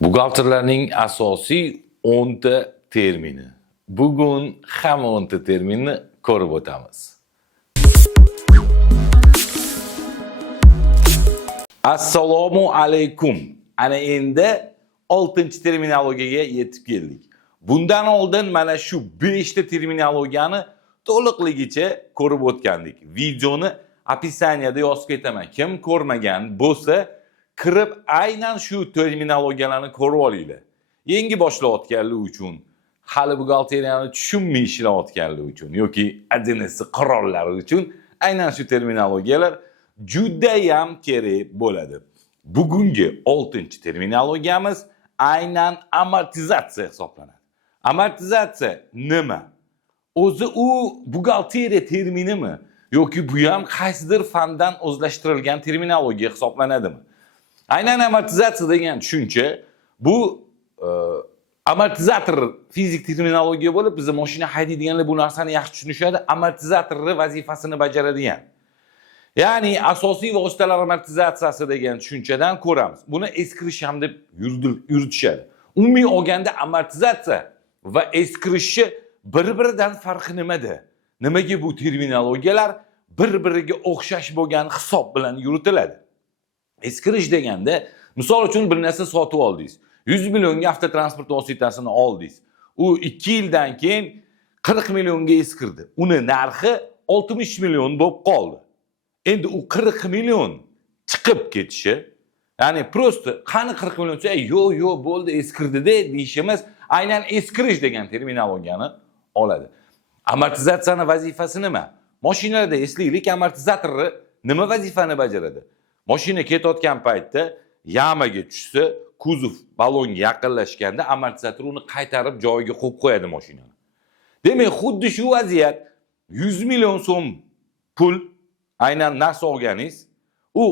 Buxgalterlarning asosiy 10 ta termini. Bugun hamma 10 ta terminni ko'rib o'tamiz. Assalomu alaykum. Ana endi 6-terminologiyaga yetib keldik. Bundan oldin mana shu 5 ta terminologiyani to'liqligicha ko'rib o'tgandik. Videoni opisaniyada yozib ketaman. Kim ko'rmagan bo'lsa, kirib aynan shu terminologiyalarni ko'rib olinglar. Yangi boshlayotganlar uchun, hali buxgalteriyani tushunmay ishlayotganlar uchun yoki adinasi qirollari uchun aynan shu terminologiyalar juda ham kerak bo'ladi. Bugungi 6-terminologiyamiz aynan amortizatsiya hisoblanadi. Amortizatsiya nima? O'zi u buxgalteriya terminimi yoki bu ham qaysidir fandan o'zlashtirilgan terminologiya hisoblanadimi? Aynan amortizatsiya degan tushuncha bu amortizator fizik terminologiya bo'lib, biz mashina haydaydiganlar bu narsani yaxshi tushunishadi. Amortizatorni vazifasini bajaradigan. Ya'ni asosiy vositalar amortizatsiyasi degan tushunchadan ko'ramiz. Buni eskirish ham deb yuritishadi. Umumiy olganda amortizatsiya va eskirishni bir-biridan farqi nimada? Nimaga bu terminologiyalar bir-biriga o'xshash bo'lgan hisob bilan yuritiladi? Eskirish deganda, misol uchun bir narsa sotib oldingiz. 100 millionga avtotransport vositasini oldingiz. U 2 yildan keyin 40 millionga eskirdi. Uni narxi 60 million bo'lib qoldi. Endi u 40 million chiqib ketishi, ya'ni prosta qani 40 million desa, yo'q bo'ldi, eskirdi-da deyishimiz aynan eskirish degan terminologiyani oladi. Amortizatsiyani vazifasi nima? Mashinalarda eslaylik, amortizatori nima vazifani bajaradi? Mashina ketayotgan paytda yamaga tushsa, kuzov balonga yaqinlashganda amortizator uni qaytarib joyiga qo'yib qo'yadi mashinani. Demak, xuddi shu vaziyat 100 million so'm pul aynan narsa olganingiz, u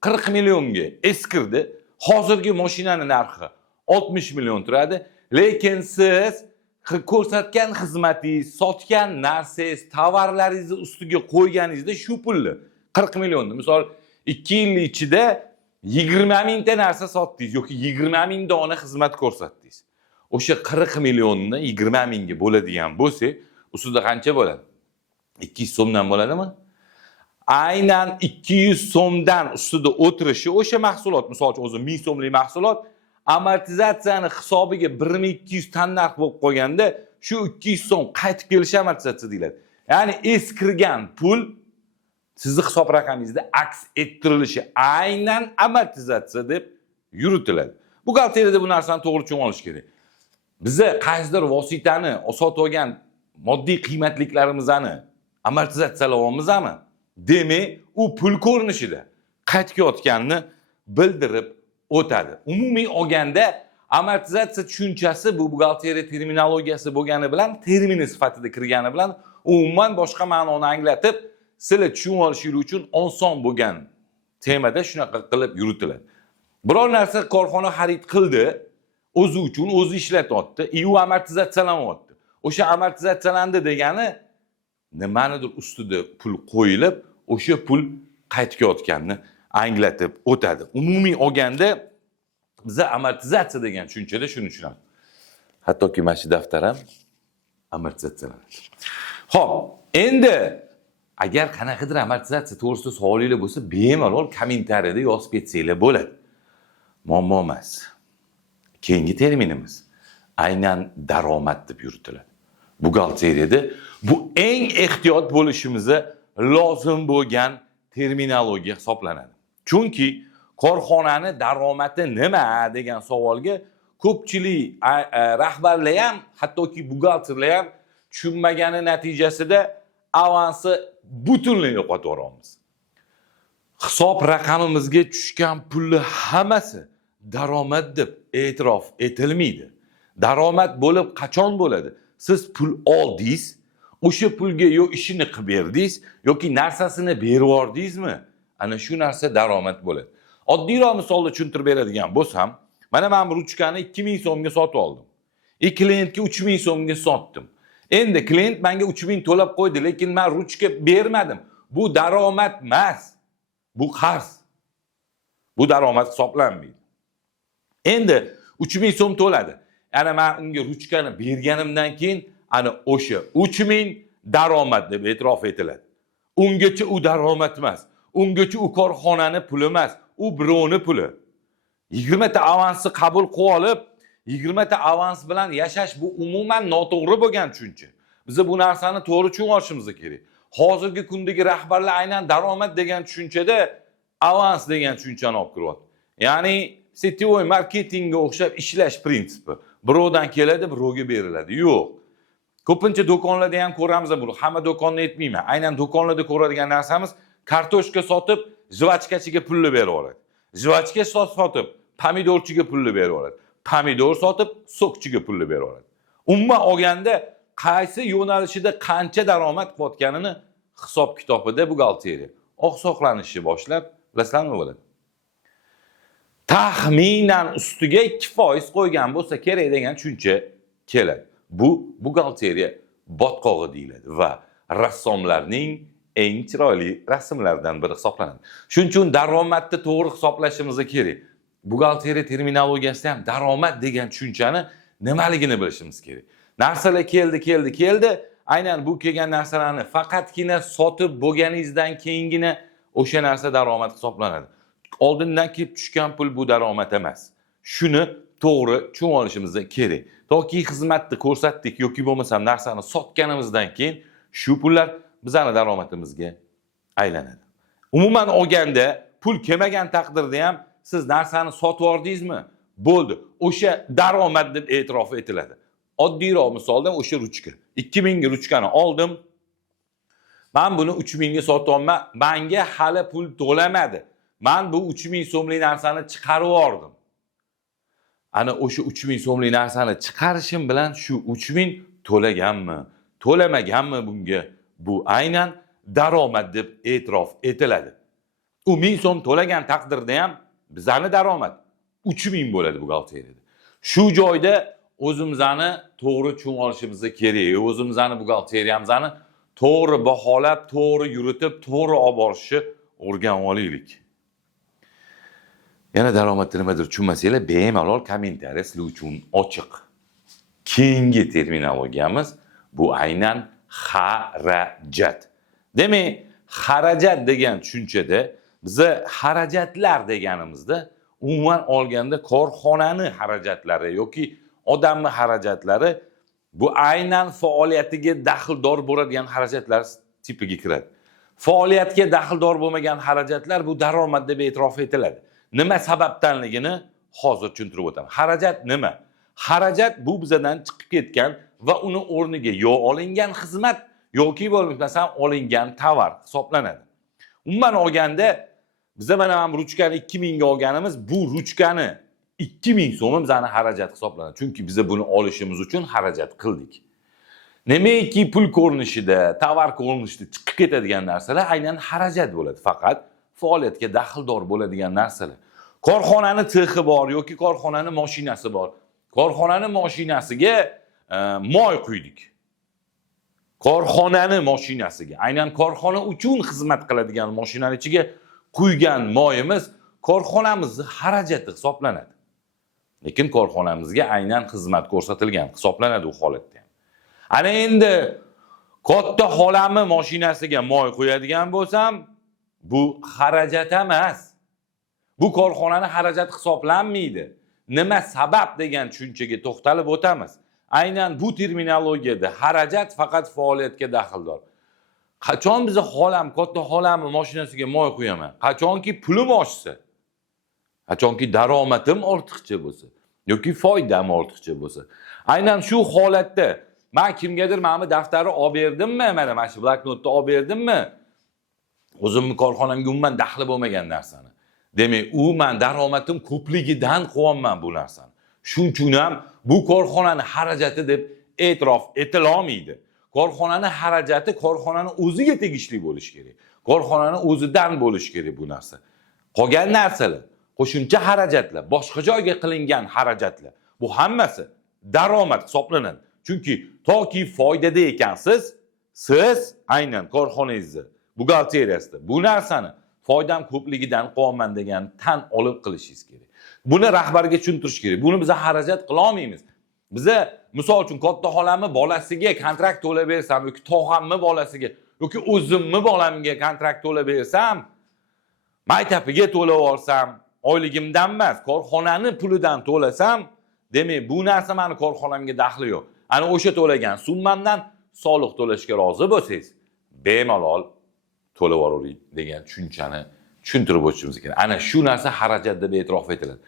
40 millionga eskirdi. Hozirgi mashinaning narxi 60 million turadi, lekin siz ko'rsatgan xizmatingiz, sotgan narsangiz, tovarlaringizni ustiga qo'yganingizda shu pulni 40 millionni, misol 2 yil ichida 20 mingta narsa sotdingiz yoki 20 ming dona xizmat ko'rsatdingiz. O'sha 40 millionni 20 mingga bo'ladigan bo'lsa, ustida qancha bo'ladi? 200 so'mdan bo'ladimi? Aynan 200 so'mdan ustida o'tirishi o'sha mahsulot, misol uchun o'zi 1000 so'mlik mahsulot amortizatsiyani hisobiga 1200 tannarx bo'lib qolganda, shu 200 so'm qaytib kelishi amortizatsiya deyiladi. Ya'ni eskirgan pul sizni hisob raqamingizda aks ettirilishi aynan amortizatsiya deb yuritiladi. Buxgalteriyada bu narsani to'g'ri tushunib olish kerak. Biza qaysidir vositani sotib olgan moddiy qiymatliklarimizni amortizatsiyalayapmizmi? Demak, u pul ko'rinishida qaytib kelayotganini bildirib o'tadi. Umumiy olganda amortizatsiya tushunchasi bu buxgalteriya terminologiyasi bo'lgani bilan, termini sifatida kirgani bilan umuman boshqa ma'noni anglatib, sizlar tushunib olishingiz uchun oson bo'lgan temada shunaqa qilib yuritiladi. Biror narsa korxona xarid qildi, o'zi uchun o'zi ishlatyapti, u amortizatsiyalanyapti. O'sha amortizatsiyalandi degani nimanidir ustida pul qo'yilib, o'sha pul qaytib kelayotganini anglatib o'tadi. Umumiy olganda biza amortizatsiya degan tushunchada shuni tushunamiz. Hattoki mana shu daftar ham amortizatsiyalanadi. Xo'p, endi agar qanaqadir amortizatsiya to'g'risida savolinglar bo'lsa, bemalol kommentariyada yozib ketsanglar bo'ladi. Muammo emas. Keyingi terminimiz aynan daromad deb yuritiladi. Buxgalteriyada bu eng ehtiyot bo'lishimizni lozim bo'lgan terminologiya hisoblanadi. Chunki korxonani daromadi nima degan savolga ko'pchilik rahbarlar ham, hattoki buxgalterlar ham tushunmagani natijasida avansi butunlay yo'qotib yuboramiz. Hisob raqamimizga tushgan pulni hammasi daromad deb e'tirof etilmaydi. Daromad bo'lib qachon bo'ladi? Siz pul oldingiz, o'sha pulga yo ishini qilib berdingiz yoki narsasini berib yubordingizmi? Ana shu narsa daromad bo'ladi. Oddiyroq misolda tushuntirib beradigan bo'lsam, mana men ruchkani 2000 so'mga sotib oldim. Klientga 3000 so'mga sotdim. Endi klient menga 3000 to'lab qo'ydi, lekin men ruchka bermadim. Bu daromad emas. Bu qarz. Bu daromad hisoblanmaydi. Endi 3000 so'm to'ladi. Ana men unga ruchkani berganimdan keyin ana o'sha 3000 daromad deb e'tirof etiladi. Ungacha u daromad emas. Ungacha u korxonani puli emas, u birovni puli. 20 ta avansni qabul qilib olib, 20 ta avans bilan yashash bu umuman noto'g'ri bo'lgan tushuncha. Biz bu narsani to'g'ri tushunishimiz kerak. Hozirgi kundagi rahbarlar aynan daromad degan tushunchada avans degan tushunchani olib kiryapti. Ya'ni setivoy marketingga o'xshab ishlash prinsipi. Birovdan keladi, birovga beriladi. Yo'q. Ko'pincha do'konlarda ham ko'ramiz buni. Hamma do'konni aytmayman. Aynan do'konlarda ko'radigan narsamiz kartoshka sotib, jvachkachiga pulni berib oladi. Jvachka sotib, pomidorchiga pulni berib oladi. Pomidor sotib, sokchiga pulni berib oladi. Umuman olganda qaysi yo'nalishida qancha daromad qilayotganini hisob-kitobida buxgalteriya oqsoqlanishni boshlab, bilasizlarmi bo'ladi. Taxminan ustiga 2% qo'ygan bo'lsa kerak degan tushuncha keladi. Bu buxgalteriya botqog'i deyiladi va rassomlarning eng chiroyli rasmlaridan biri hisoblanadi. Shuning uchun daromadni to'g'ri hisoblashimiz kerak. Buxgalteriya terminologiyasida ham daromad degan tushunchani nimaligini bilishimiz kerak. Narsalar keldi. Aynan bu kelgan narsalarni faqatgina sotib bo'lganingizdan keyingina o'sha narsa daromad hisoblanadi. Oldindan kelib tushgan pul bu daromad emas. Shuni to'g'ri tushunib olishimiz kerak. Toki xizmatni ko'rsatdik yoki bo'lmasam narsani sotganimizdan keyin shu pullar bizning daromadimizga aylanadi. Umuman olganda pul kelmagan taqdirda ham siz narsani sotib yordingizmi? Bo'ldi. O'sha daromad deb e'tirof etiladi. Oddiyroq misoldan o'sha ruchka. 2000 ga ruchkani oldim. Men buni 3000 ga sotyapman. Menga hali pul to'lamadi. Men bu 3000 so'mlik narsani chiqarib yordim. Ana o'sha 3000 so'mlik narsani chiqarishim bilan shu 3000 to'laganmi, to'lamaganmi bunga bu aynan daromad deb e'tirof etiladi. U 1000 so'm to'lagan taqdirda ham bizning daromad 3000 bo'ladi buxgalteriyada. Shu joyda o'zimizni to'g'ri tushunib olishimiz kerak. O'zimizni buxgalteriyamizni to'g'ri baholab, to'g'ri yuritib, to'g'ri olib borishni o'rganib olaylik. Yana daromadni nimadir tushunmasanglar, bemalol kommentariya sizlar uchun ochiq. Keyingi terminologiyamiz bu aynan xarajat. Demak, xarajat degan tushunchada biza xarajatlar deganimizda umuman olganda korxonani xarajatlari yoki odamni xarajatlari bu aynan faoliyatiga daxldor bo'ladigan xarajatlar tipiga kiradi. Faoliyatga daxldor bo'lmagan xarajatlar bu daromad deb e'tirof etiladi. Nima sababdanligini hozir tushuntirib o'taman. Xarajat nima? Xarajat bu bizdan chiqib ketgan va uni o'rniga yo olingan xizmat yoki bo'lmasam olingan tovar hisoblanadi. Umuman olganda biza mana ruchkani 2000 ga olganimiz, bu ruchkani 2000 so'm bizning xarajat hisoblanadi. Chunki biz buni olishimiz uchun xarajat qildik. Nimaiki pul ko'rinishida, tovar ko'rinishida chiqib ketadigan narsalar aynan xarajat bo'ladi. Faqat faoliyatga daxldor bo'ladigan narsalar. Korxonani texi bor yoki korxonani mashinasi bor. Korxonani mashinasiga moy quydik. Korxonani mashinasiga, aynan korxona uchun xizmat qiladigan mashinaning ichiga quygan moyimiz korxonamizning xarajati hisoblanadi. Lekin korxonamizga aynan xizmat ko'rsatilgan hisoblanadi u holatda. Ana endi katta xolamni mashinasiga moy qo'yadigan bo'lsam, bu xarajat emas. Bu korxonani xarajati hisoblanmaydi. Nima sabab degan tushunchaga to'xtalib o'tamiz. Aynan bu terminologiyada xarajat faqat faoliyatga daxldor. Qachon biz katta xolamni mashinasiga moy qo'yaman? Qachonki pulim oshsa, qachonki daromadim ortiqcha bo'lsa yoki foydam ortiqcha bo'lsa. Aynan shu holatda men kimgadir mana daftari olib berdimmi? Mana shu bloknotni olib berdimmi? O'zimning korxonamga umuman daxli bo'lmagan narsani. Demak, u men daromadim ko'pligidan qilyapman bu narsani. Shuning uchun ham bu korxonaning xarajati deb e'tirof etilolmaydi. Korxonaning xarajati korxonaning o'ziga tegishli bo'lishi kerak. Korxonaning o'zidan bo'lishi kerak bu narsa. Qolgan narsalar, qo'shimcha xarajatlar, boshqa joyga qilingan xarajatlar, bu hammasi daromad hisoblanadi. Chunki toki foydada ekansiz, siz aynan korxonangizni buxgalteriyasida bu narsani foydam ko'pligidan qilyapman degan tan olib qilishingiz kerak. Buni rahbarga tushuntirish kerak. Buni biz xarajat qila olmaymiz. Biza misol uchun katta xolamni bolasiga kontrakt to'lab bersam yoki tog'amni bolasiga yoki o'zimni bolamga kontrakt to'lab bersam, maktabiga to'lab olsam, oyligimdan emas, korxonani pulidan to'lasam, demak, bu narsa meni korxonamga daxli yo'q. Ana o'sha to'lagan summamdan soliq to'lashga rozi bo'lsangiz, bemalol to'lab olavering degan tushunchani tushuntirib o'tishimiz kerak. Ana shu narsa xarajat deb e'tirof etiladi.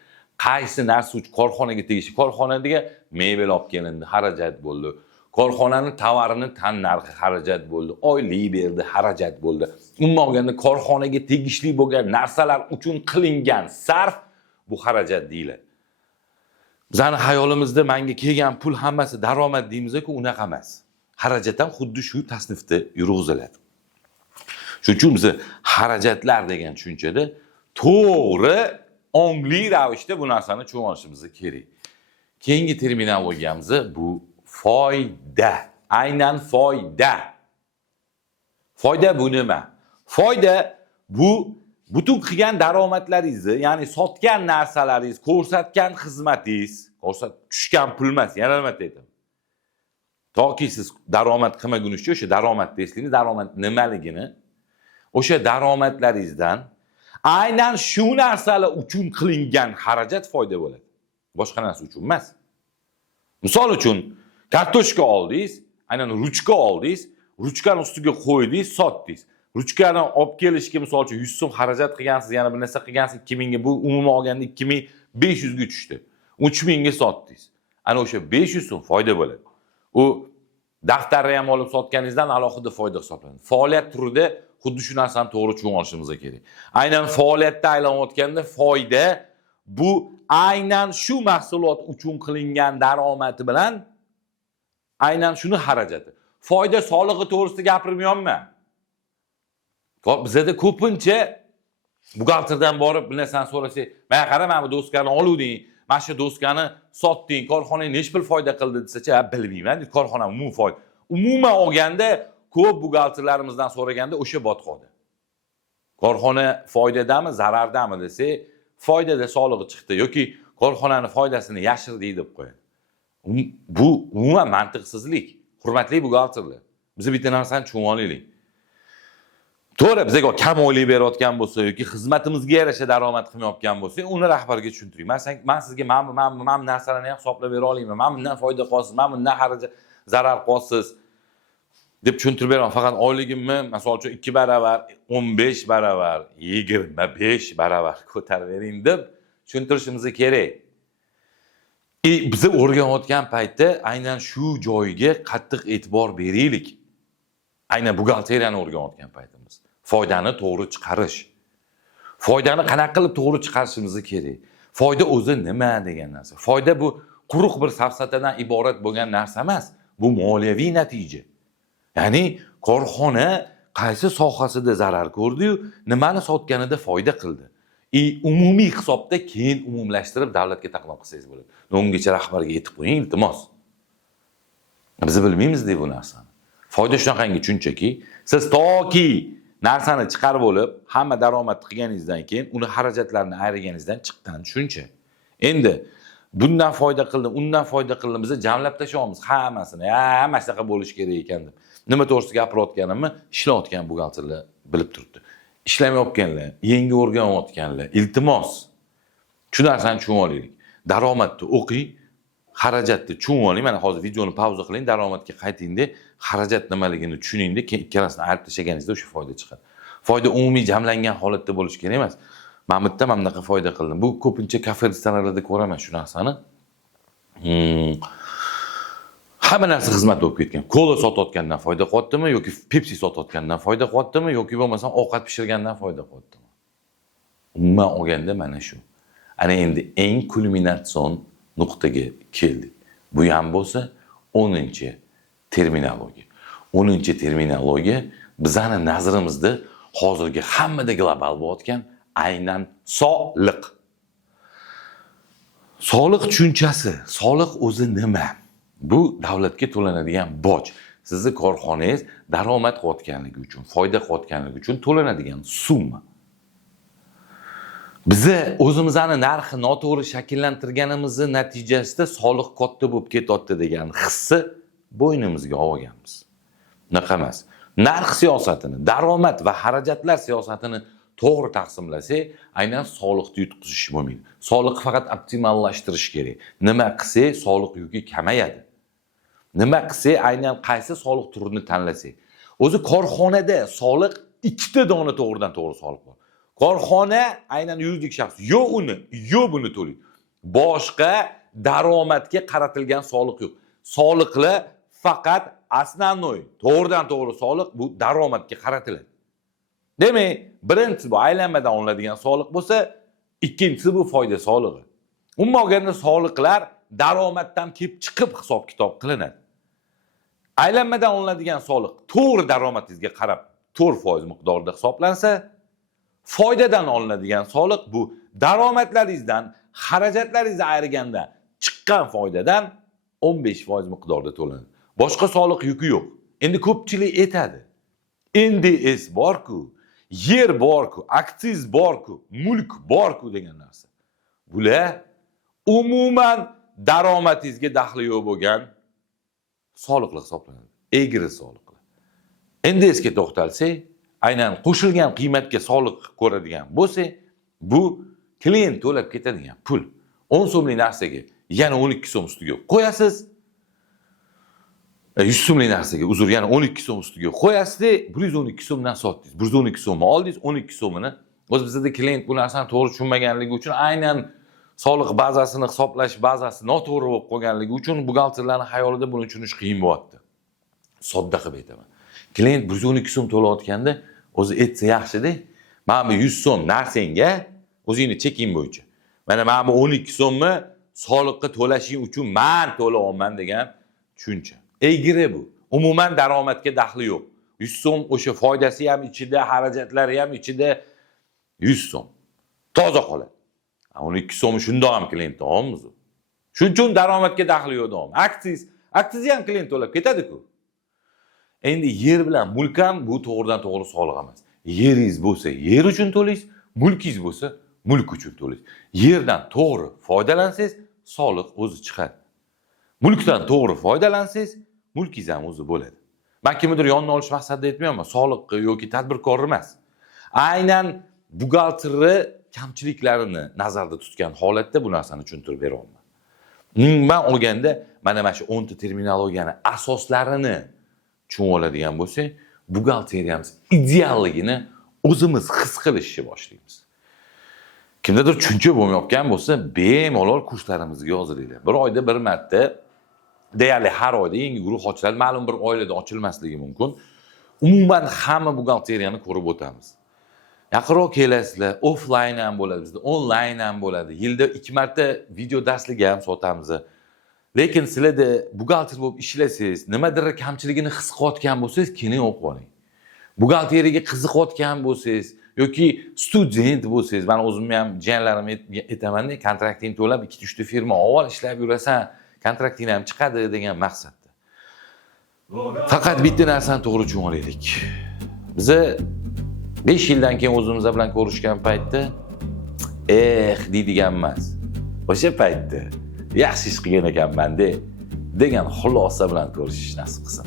Qaysi narsa uchun korxonaga tegishli, korxonaga mebel olib kelindi, xarajat bo'ldi. Korxonaning tovarini tan narxi xarajat bo'ldi, oylik berdi, xarajat bo'ldi. Umuman olganda korxonaga tegishli bo'lgan narsalar uchun qilingan sarf bu xarajat deyiladi. Bizning hayolimizda menga kelgan pul hammasi daromad deymiz-ku, unaqa emas. Xarajat ham xuddi shu tasnifda yurg'iziladi. Shuning uchun biz xarajatlar degan tushunchada to'g'ri, ongli ravishda bu narsani tushunishimiz kerak. Keyingi terminologiyamiz bu foyda. Aynan foyda. Foyda bu nima? Foyda bu butun qilgan daromadlaringizni, ya'ni sotgan narsalaringiz, ko'rsatgan xizmatingiz, tushgan pul emas, yana nima aytaman. Toki siz daromad qilmagunizcha o'sha daromad deysizlar, daromad nimaligini, o'sha daromadlaringizdan aynan shu narsalar uchun qilingan xarajat foyda bo'ladi. Boshqa narsa uchun emas. Misol uchun, kartoshka oldingiz, aynan ruchka oldingiz, ruchkani ustiga qo'ydingiz, sotdingiz. Ruchkani olib kelishga misol uchun 100 so'm xarajat qilgansiz, yana bir narsa qilgansiz 2000 ga, bu umuman olganda 2500 ga tushdi. 3000 ga sotdingiz. Ana o'sha 500 so'm foyda bo'ladi. U daftarni ham olib sotganingizdan alohida foyda hisoblanadi. Faoliyat turida xuddi shu narsani to'g'ri tushunib olishimiz kerak. Aynan faoliyatda aylanayotganda foyda bu aynan shu mahsulot uchun qilingan daromad bilan aynan shuni xarajati. Foyda solig'i to'g'risida gapirmayapman. Bizda ko'pincha buxgalterdan borib bir narsani so'rasak, "Men qara, men bu doskani oluvding, mana shu doskani sotding, korxonang nech pul foyda qildi?" desa-chi, "Bilmayman" deb korxonam umuman foyda. Umuman olganda ko'p buxgalterlarimizdan so'raganda o'sha botqoqda. Korxona foydadami, zarardami desa, foydada solig'i chiqdi yoki korxonaning foydasini yashirdik deb qo'yadi. Bu umuman mantiqsizlik. Hurmatli buxgalterlar, biz bitta narsani tushunib olaylik. To'g'ri, bizga kam oylik berayotgan bo'lsa yoki xizmatimizga yarasha daromad qilmayotgan bo'lsa, uni rahbarga tushuntiring. Men sizga men narsalarni ham hisoblab bera olayman. Men bundan foyda qolsiz, men bundan xarajat zarar qolsiz deb tushuntirib beraman. Faqat oyligimni, masalan uchun 2 baravar, 15 baravar, 25 baravar ko'tarib bering deb tushuntirishimiz kerak. Biz o'rganayotgan paytda aynan shu joyga qattiq e'tibor beraylik. Aynan buxgalteriyani o'rganayotgan paytimiz. Foydani to'g'ri chiqarish. Foydani qanaqa qilib to'g'ri chiqarishimiz kerak. Foyda o'zi nima degan narsa. Foyda bu quruq bir safsatadan iborat bo'lgan narsa emas. Bu moliyaviy natija. Ya'ni korxona qaysi sohasida zarar ko'rdi-yu, nimani sotganida foyda qildi. Umumiy hisobda keyin umumlashtirib davlatga taqdim qilsangiz bo'ladi. Ungacha rahbarga aytib qo'ying, iltimos. Biz bilmaymiz-da bu narsani. Foyda shunaqangi tushunchaki, siz toki narsani chiqarib olib, hamma daromad qilganingizdan keyin uni xarajatlarini ayirganingizdan chiqqan tushuncha. Endi bundan foyda qildim, undan foyda qildim, biz jamlab tashlaymiz hammasini. Hamma shunaqa bo'lish kerak ekan deb. Nima to'g'risida gapirayotganimni ishlayotgan buxgalterlar bilib turibdi. Ishlamayotganlar, yangi o'rganayotganlar, iltimos shu narsani tushunib olaylik. Daromadni o'qing, xarajatni tushunib oling. Mana hozir videoni pauza qiling, daromadga qaytingda, xarajat nimaligini tushuningda, keyin ikkalasini ayirib tashlaganingizda o'sha foyda chiqadi. Foyda umumiy jamlangan holatda bo'lish kerak emas. Men bitta mana bunaqa foyda qildim. Bu ko'pincha kafe restoranlarda ko'raman shu narsani. Hamma narsa xizmat bo'lib ketgan. Kola sotayotgandan foyda qilyaptimi yoki Pepsi sotayotgandan foyda qilyaptimi yoki bo'lmasam ovqat pishirgandan foyda qilyaptimi? Umuman olganda mana shu. Ana endi eng kulminatsion nuqtaga keldik. Bu ham bo'lsa 10-terminologiya. 10-terminologiya bizning nazarimizda hozirgi hammada global bo'layotgan aynan soliq. Soliq tushunchasi, soliq o'zi nima? Bu davlatga to'lanadigan boj. Sizni korxonangiz daromad qilayotganligi uchun, foyda qilayotganligi uchun to'lanadigan summa. Bizi o'zimizni narxi noto'g'ri shakllantirganimizning natijasida soliq katta bo'lib ketyapti degan hissi bo'ynimizga olganmiz. Unaqa emas. Narx siyosatini, daromad va xarajatlar siyosatini to'g'ri taqsimlasak, aynan soliqni yutqizish bo'lmaydi. Soliq faqat optimallashtirish kerak. Nima qilsak, soliq yuki kamayadi. Nima qilsak, aynan qaysi soliq turini tanlasak. O'zi korxonada soliq ikkita dona to'g'ridan to'g'ri soliq bor. Korxona aynan yuridik shaxs yo uni, yo buni to'laydi. Boshqa daromadga qaratilgan soliq yo'q. Soliqlar faqat asnanoy, to'g'ridan to'g'ri soliq bu daromadga qaratiladi. Demak, birinchisi bu aylanmadan olinadigan soliq bo'lsa, ikkinchisi bu foyda solig'i. Umuman olganda soliqlar daromaddan kelib chiqib hisob-kitob qilinadi. Aylanmadan olinadigan soliq to'g'ri daromadingizga qarab 4% miqdorida hisoblansa, foydadan olinadigan soliq bu daromadlaringizdan, xarajatlaringizni ayirganda chiqqan foydadan 15% miqdorida to'lanadi. Boshqa soliq yuki yo'q. Endi ko'pchilik aytadi. NDS bor-ku, yer bor-ku, aksiz bor-ku, mulk bor-ku degan narsa. Bular umuman daromadingizga daxli yo'q bo'lgan soliqlar hisoblanadi. Egri soliqlar. NDSga to'xtalsak, aynan qo'shilgan qiymatga soliq ko'radigan bo'lsa, bu klient to'lab ketadigan pul. 10 so'mlik narsaga yana 12 so'm ustiga qo'yasiz. 100 so'mlik narsaga uzr, yana 12 so'm ustiga qo'yasiz, 112 so'mdan sotdingiz. 112 so'mni oldingiz, 12 so'mini o'z bizda klient bu narsani to'g'ri tushunmaganligi uchun aynan soliq bazasini hisoblash bazasi noto'g'ri bo'lib qolganligi uchun buxgalterlarning xayolida buni tushunish qiyin bo'lyapti. Sodda qilib aytaman. Klient 112 so'm to'layotganda o'zi aytsa yaxshi-da. Mana bu 100 so'm narsangga o'zingni cheking bo'yicha. Mana bu 12 so'mni soliqqa to'lashing uchun men to'layapman degan tushuncha. Egri bu. Umuman daromadga daxli yo'q. 100 so'm o'sha foydasi ham ichida, xarajatlari ham ichida 100 so'm. Toza qoladi. 12 so'm shundoq ham klient olamiz. Shuning uchun daromadga daxli yo'q deyman. Aksiz ham klient to'lab ketadi-ku. Endi yer bilan mulk ham bu to'g'ridan to'g'ri soliq emas. Yeringiz bo'lsa, yer uchun to'laysiz, mulkingiz bo'lsa, mulk uchun to'laysiz. Yerdan to'g'ri foydalansangiz, soliq o'zi chiqadi. Mulkdan to'g'ri foydalansangiz, mulkingiz ham o'zi bo'ladi. Men kimnidir yonini olish maqsadida aytmayapman, soliq yoki tadbirkor emas. Aynan buxgalterni kamchiliklarini nazarda tutgan holatda bu narsani tushuntirib beraman. Men olganda mana shu 10 ta terminologiyani asoslarini tushunib oladigan bo'lsak, buxgalteriyamiz idealligini o'zimiz his qilishni boshlaymiz. Kimdadir tushuncha bo'lmayotgan bo'lsa, bemalol kurslarimizga yozilinglar. Bir oyda bir marta, deyarli har oyda yangi guruh ochiladi. Ma'lum bir oilada ochilmasligi mumkin. Umuman hamma buxgalteriyani ko'rib o'tamiz. Yaqinroq kelasizlar, offline ham bo'ladi, bizda online ham bo'ladi. Yilda 2 marta video darslarga ham sotamiz. Lekin sizlarda buxgalter bo'lib ishlasangiz, nimadir kamchiligini his qilayotgan bo'lsangiz, keling o'qib oling. Buxgalteriyaga qiziqayotgan bo'lsangiz yoki student bo'lsangiz, men o'zim ham jiyanlarimga aytaman-da, kontraktingni to'lab 2-3 ta firma avval ishlab yurasan, kontrakting ham chiqadi degan maqsadda. Faqat bitta narsani to'g'ri tushunib olaylik. Biz 5 yildan keyin o'zimiz bilan ko'rishgan paytda deydigan emas. O'sha paytda yaxshi ish qilgan ekanman degan xulosa bilan ko'rishish nasib qilsin.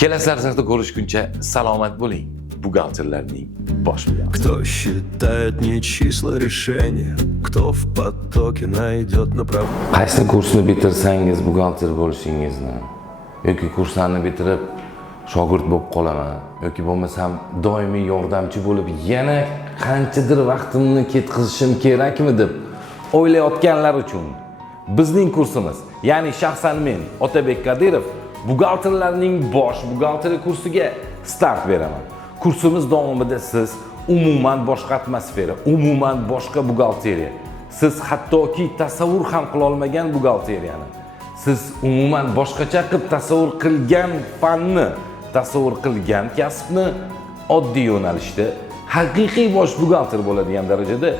Kelasi darslarda ko'rishguncha salomat bo'ling. Buxgalterlarning bosh miyasi. Кто считает не числа решения, кто в потоке найдет направление. Qaysi kursni bitirsangiz buxgalter bo'lishingizni yoki kurslarni bitirib shogird bo'lib qolaman yoki bo'lmasam doimiy yordamchi bo'lib yana qanchadir vaqtimni ketkazishim kerakmi deb o'ylayotganlar uchun bizning kursimiz, ya'ni shaxsan men Otabek Kadirov buxgalterlarning bosh buxgalteri kursiga start beraman. Kursimiz davomida siz umuman boshqa atmosfera, umuman boshqa buxgalteriya, siz hattoki tasavvur ham qila olmagan buxgalteriyani, siz umuman boshqacha qilib tasavvur qilgan fanni, tasavvur qilgan kasbni oddiy yo'nalishda haqiqiy bosh buxgalter bo'ladigan darajada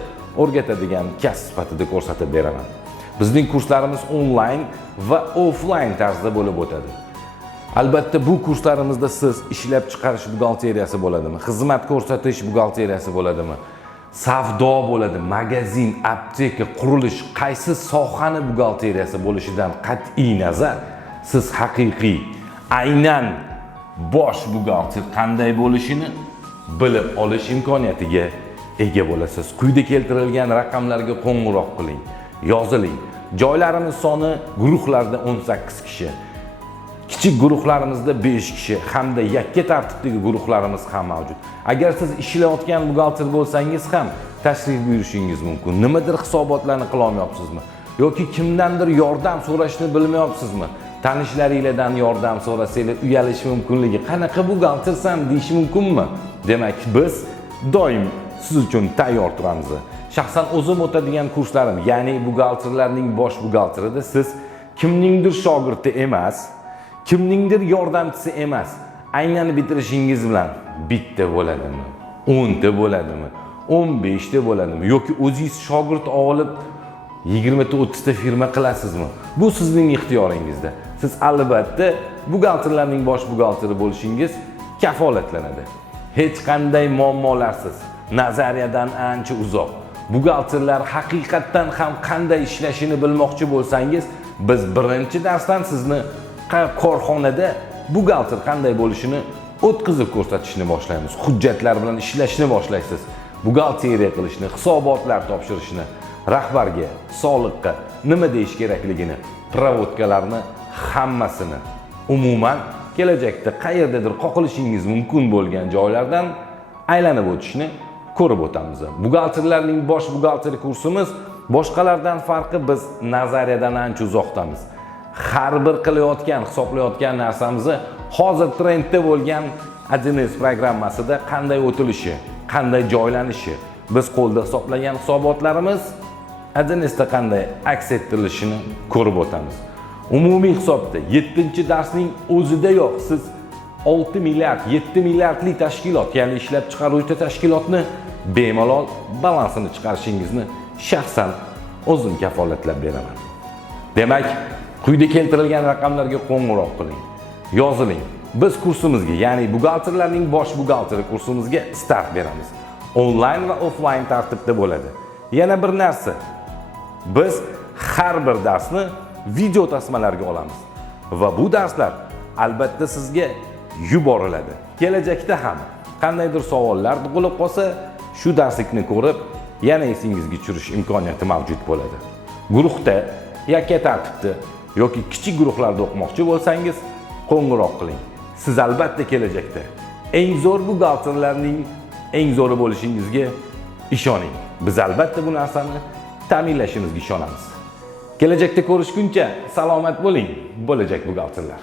o'rgatadigan kasb sifatida ko'rsatib beraman. Bizning kurslarimiz onlayn va offlayn tarzda bo'lib o'tadi. Albatta bu kurslarimizda siz ishlab chiqarish buxgalteriyasi bo'ladimi, xizmat ko'rsatish buxgalteriyasi bo'ladimi, savdo bo'ladi, magazin, apteka, qurilish, qaysi sohani buxgalteriyasi bo'lishidan qat'iy nazar siz haqiqiy, aynan bosh buxgalter qanday bo'lishini bilib olish imkoniyatiga ega bo'lasiz. Quyida keltirilgan raqamlarga qo'ng'iroq qiling, yoziling. Joylarimiz soni guruhlarda 18 kishi. Kichik guruhlarimizda 5 kishi hamda yakka tartibdagi guruhlarimiz ham mavjud. Agar siz ishlayotgan buxgalter bo'lsangiz ham tashrif buyurishingiz mumkin. Nimadir hisobotlarni qila olmayapsizmi? Yoki kimdandir yordam so'rashni bilmayapsizmi? Tanishlaringizdan yordam so'rasanglar uyalish mumkinligi. Qanaqa buxgaltersan deyish mumkinmi? Demak, biz doim siz uchun tayyor turamiz. Shaxsan o'zim o'tadigan kurslarim, ya'ni buxgalterlarning bosh buxgalterida siz kimningdir shogirdi emas, kimningdir yordamchisi emas, aynan bitirishingiz bilan bitta bo'ladimi, 10 ta bo'ladimi, 15 ta bo'ladimi yoki o'zingiz shogird olib 20 ta 30 ta firma qilasizmi? Bu sizning ixtiyoringizda. Siz albatta buxgalterlarning bosh buxgalteri bo'lishingiz kafolatlanadi. Hech qanday muammolarsiz, nazariyadan ancha uzoq. Buxgalterlar haqiqatdan ham qanday ishlashini bilmoqchi bo'lsangiz, biz birinchi darsdan sizni korxonada buxgalter qanday bo'lishini o'tkazib ko'rsatishni boshlaymiz. Hujjatlar bilan ishlashni boshlaysiz. Buxgalteriya qilishni, hisobotlar topshirishni, rahbarga, soliqqa nima deyish kerakligini, provodkalarni hammasini, umuman kelajakda qayerdadir qoqilishingiz mumkin bo'lgan joylardan aylanib o'tishni ko'rib o'tamiz. Buxgalterlarning bosh buxgalteri kursimiz boshqalardan farqi biz nazariyadan ancha uzoqdamiz. Har bir qilayotgan, hisoblayotgan narsamizni hozir trendda bo'lgan 1S programmasida qanday o'tilishi, qanday joylanishi, biz qo'lda hisoblagan hisobotlarimiz 1S'da qanday aks ettirilishini ko'rib o'tamiz. Umumiy hisobda 7-darsning o'zidayoq siz 6 milliard, 7 milliardlik tashkilot, ya'ni ishlab chiqaruvchi tashkilotni bemalol balansini chiqarishingizni shaxsan o'zim kafolatlab beraman. Demak, quyida keltirilgan raqamlarga qo'ng'iroq qiling, yoziling. Biz kursimizga, ya'ni buxgalterlarning bosh buxgalteri kursimizga start beramiz. Onlayn va offlayn tartibda bo'ladi. Yana bir narsa, biz har bir darsni video tasmalarga olamiz va bu darslar albatta sizga yuboriladi. Kelajakda ham qandaydir savollar tug'ilib qolsa, shu darslikni ko'rib, yana esingizga tushirish imkoniyati mavjud bo'ladi. Guruhda, yakka tartibda yoki kichik guruhlarda o'qimoqchi bo'lsangiz, qo'ng'iroq qiling. Siz albatta kelajakda eng zo'r buxgalterlarning eng zo'ri bo'lishingizga ishoning. Biz albatta bu narsani ta'minlashimizga ishonamiz. Kelajakda ko'rishguncha salomat bo'ling, bo'lajak buxgalterlar.